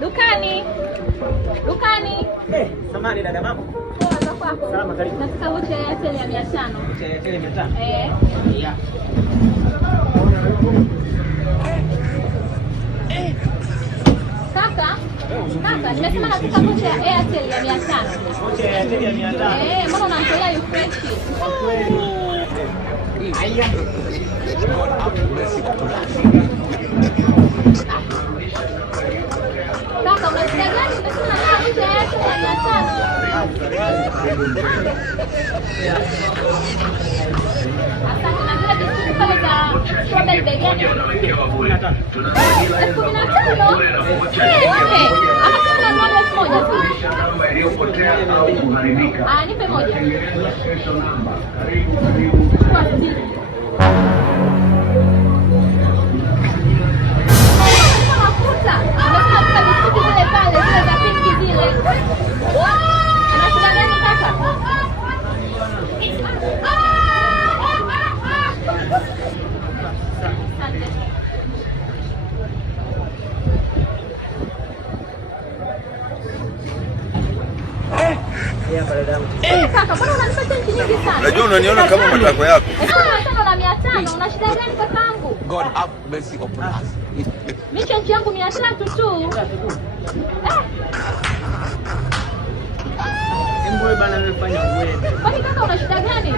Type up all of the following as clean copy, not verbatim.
Dukani. Samahani dada, mambo? Poa, za kwako? Salama, karibu. Nataka vocha ya Airtel ya 500. Vocha ya Airtel 500? Yeah. Kaka, nimesema nataka vocha ya Airtel ya 500. Vocha ya Airtel ya 500? Mbona unanitolea refresh? Haya. Kaka, unasikia gani? Nimesema nataka vocha ya Airtel ya 500. Asante, na zile biskuti pale za strawberry bei gani? 15. 15? Anasema na 1,000 tu. Nipe moja. Mafuta. Amesema kuna biskuti zile pale, zile za pinki zile. Ana shida gani kaka? Kaka, mbona unanipa chenji nyingi sana? Unajua unaniona kama matako yako. 500 na 500, una shida gani kakangu? God have mercy upon us. Mimi chenji yangu 300 tu. Wewe bana unafanya uende. Kwani kaka una shida gani?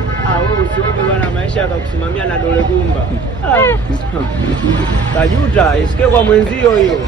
Wewe usiombe bana, maisha yakakusimamia na dole gumba. Tajuta, isikie kwa mwenzio hiyo.